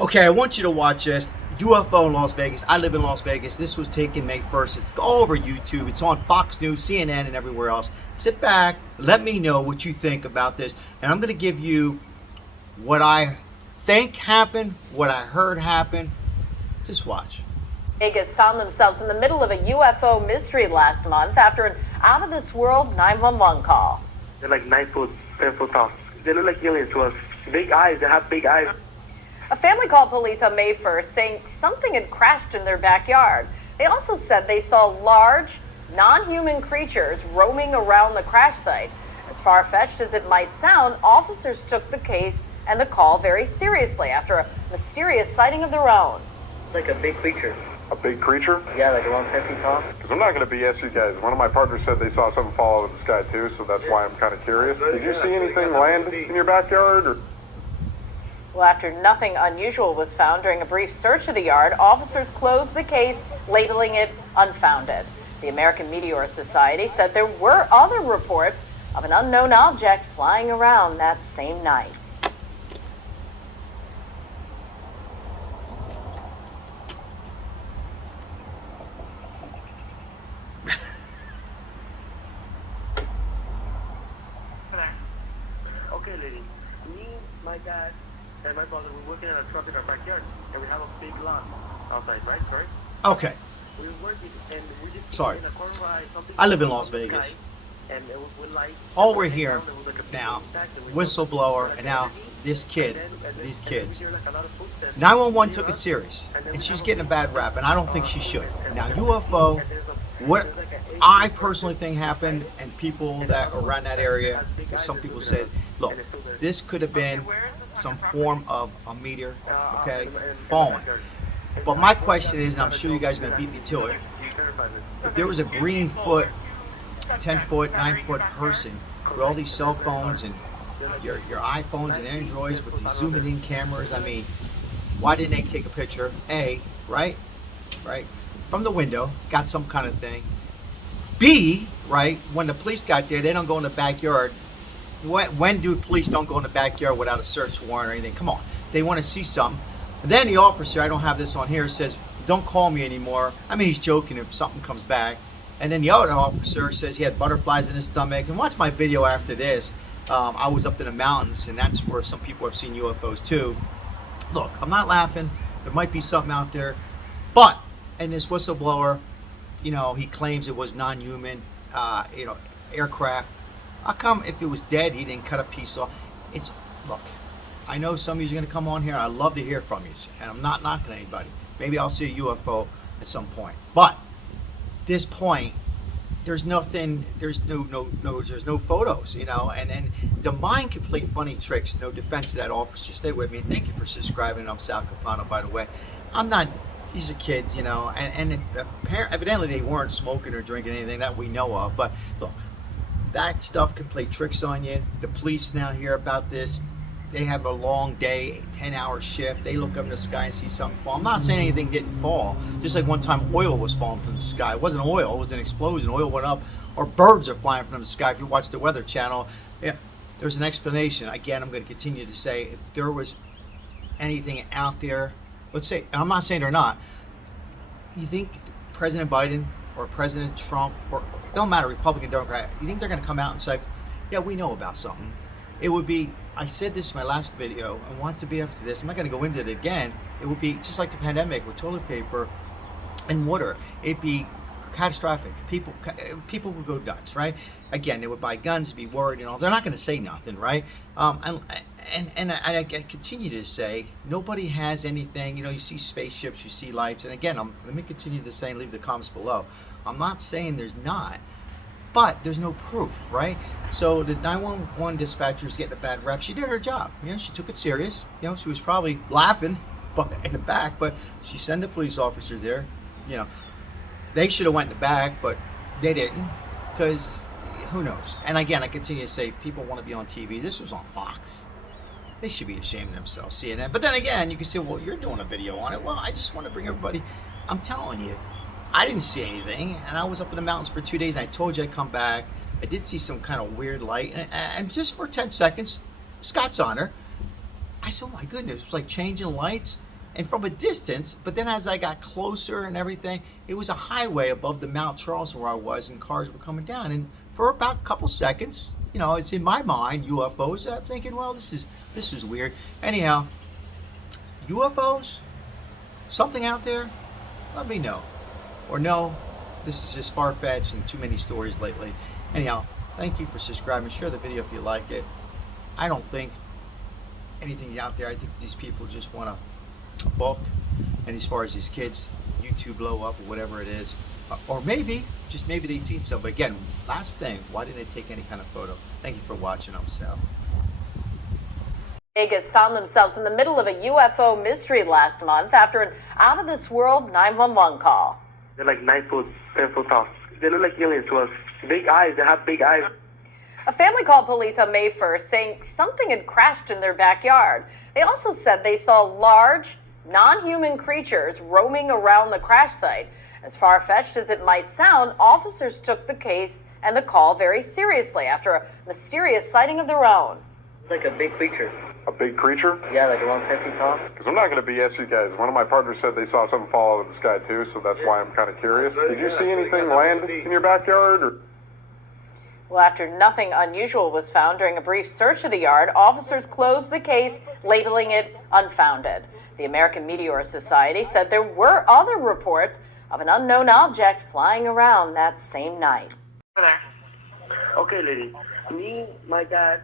Okay, I want you to watch this. UFO in Las Vegas. I live in Las Vegas. This was taken May 1st. It's all over YouTube. It's on Fox News, CNN, and everywhere else. Sit back. Let me know what you think about this. And I'm going to give you what I think happened, what I heard happen. Just watch. Vegas found themselves in the middle of a UFO mystery last month after an out-of-this-world 911 call. They're like 9 foot, 10 foot tall. They look like aliens to us. Big eyes. They have big eyes. A family called police on May 1st saying something had crashed in their backyard. They also said they saw large, non-human creatures roaming around the crash site. As far-fetched as it might sound, officers took the case and the call very seriously after a mysterious sighting of their own. Like a big creature. A big creature? Yeah, like around 10 feet tall. Because I'm not going to BS you guys. One of my partners said they saw something fall out of the sky too, so that's why I'm kind of curious. Did you see anything land in your backyard? Or? Well, after nothing unusual was found during a brief search of the yard, officers closed the case, labeling it unfounded. The American Meteor Society said there were other reports of an unknown object flying around that same night. Okay, lady. Me, my dad, and my brother were working on a truck in our backyard, and we have a big lot outside, right? Sorry? Okay. We were working, and we just Sorry. in a corner where something I live in Las from the Vegas. sky, and it was light. All we're here There was like a big now, impact, and we whistleblower, like and now energy, this kid, and then these we kids. hear like a lot of footsteps 911 near took it us, serious, and then and we she's have getting a bad rap, and I don't think she should. Now, and UFO, there's a- what there's like a I personally think happened, and people that are around that area, because some people said, look, this could have been some form of a meteor, okay, falling. But my question is, and I'm sure you guys are going to beat me to it, if there was a green foot, 10 foot, 9 foot person with all these cell phones and your iPhones and Androids with these zooming in cameras, I mean, why didn't they take a picture? A, right, from the window, got some kind of thing. B, right, when the police got there, they don't go in the backyard. When do police don't go in the backyard without a search warrant or anything? Come on, they want to see something. And then the officer, I don't have this on here, says, don't call me anymore. I mean, he's joking if something comes back. And then the other officer says he had butterflies in his stomach. And watch my video after this. I was up in the mountains, and that's where some people have seen UFOs too. Look, I'm not laughing. There might be something out there. But, and this whistleblower, you know, he claims it was non-human, aircraft. How come if it was dead, he didn't cut a piece off? Look, I know some of you are going to come on here. I'd love to hear from you, and I'm not knocking anybody. Maybe I'll see a UFO at some point. But this point, there's nothing. There's no photos, you know. And the mind can play funny tricks. No defense to that officer. Stay with me. Thank you for subscribing. I'm Sal Capano, by the way. I'm not. These are kids, you know, and evidently they weren't smoking or drinking anything that we know of. But look, that stuff can play tricks on you. The police now hear about this. They have a long day, 10-hour shift. They look up in the sky and see something fall. I'm not saying anything didn't fall. Just like one time oil was falling from the sky. It wasn't oil, it was an explosion. Oil went up. Or birds are flying from the sky. If you watch the Weather Channel, yeah, there's an explanation. Again, I'm going to continue to say, if there was anything out there, let's say, and I'm not saying they're not, you think President Biden or President Trump, or it don't matter, Republican, Democrat, you think they're going to come out and say, yeah, we know about something? It would be, I said this in my last video, and want to be after this, I'm not going to go into it again. It would be just like the pandemic with toilet paper and water. It'd be catastrophic. People would go nuts, right? Again, they would buy guns, be worried, and all. They're not going to say nothing, right? And I continue to say, nobody has anything. You know, you see spaceships, you see lights, and again, let me continue to say and leave the comments below. I'm not saying there's not, but there's no proof, right? So the 911 dispatcher is getting a bad rep. She did her job. You know, she took it serious. You know, she was probably laughing, but in the back, but she sent the police officer there. You know, they should have went in the back, but they didn't, because who knows? And again, I continue to say, people want to be on TV. This was on Fox. They should be ashamed of themselves, CNN. But then again, you can say, well, you're doing a video on it. Well, I just want to bring everybody. I'm telling you, I didn't see anything, and I was up in the mountains for 2 days. I told you I'd come back. I did see some kind of weird light, and just for 10 seconds, Scott's on her. I said, oh my goodness, it was like changing lights. and from a distance, but then as I got closer and everything, it was a highway above the Mount Charleston where I was, and cars were coming down. And for about a couple seconds, you know, it's in my mind, UFOs. I'm thinking, well, this is weird. Anyhow, UFOs, something out there, let me know. Or no, this is just far-fetched and too many stories lately. Anyhow, thank you for subscribing. Share the video if you like it. I don't think anything out there. I think these people just want to bulk. And as far as these kids, YouTube blow up or whatever it is. Or maybe, just maybe they've seen some. But again, last thing, why didn't they take any kind of photo? Thank you for watching. I'm Sal. Vegas found themselves in the middle of a UFO mystery last month after an out-of-this-world 911 call. They're like 9 foot, 10 foot tall. They look like aliens to us. Big eyes. They have big eyes. A family called police on May 1st saying something had crashed in their backyard. They also said they saw large, non-human creatures roaming around the crash site. As far-fetched as it might sound, officers took the case and the call very seriously after a mysterious sighting of their own. Like a big creature. A big creature? Yeah, like around 10 feet tall. Because I'm not going to BS you guys. One of my partners said they saw something fall out of the sky too, so that's why I'm kind of curious. Did you see anything land in your backyard? Or? Well, after nothing unusual was found during a brief search of the yard, officers closed the case, labeling it unfounded. The American Meteor Society said there were other reports of an unknown object flying around that same night. Okay, lady. Me, my dad,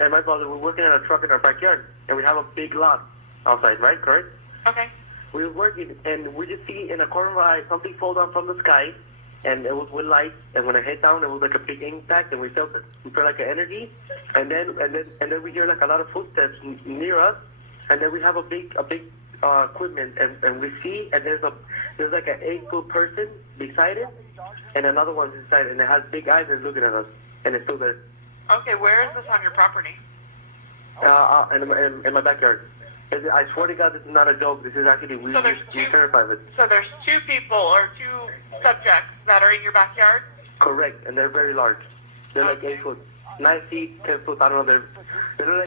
and my brother were working on a truck in our backyard, and we have a big lot outside, right? Correct? Okay. We were working, and we just see in a corner of our eye something fall down from the sky, and it was with light. And when it hit down, it was like a big impact, and we felt it. We felt like an energy, and then we hear like a lot of footsteps near us, and then we have a big equipment, and we see, and there's like an 8-foot person beside it, and another one's inside, and it has big eyes and looking at us, and it's still there. Okay, where is this on your property? In my backyard. I swear to God, this is not a joke. This is actually, we're terrified of it. So there's 2 people or 2 subjects that are in your backyard? Correct, and they're very large. They're like 8 foot, 9 feet, 10 foot, I don't know, they're like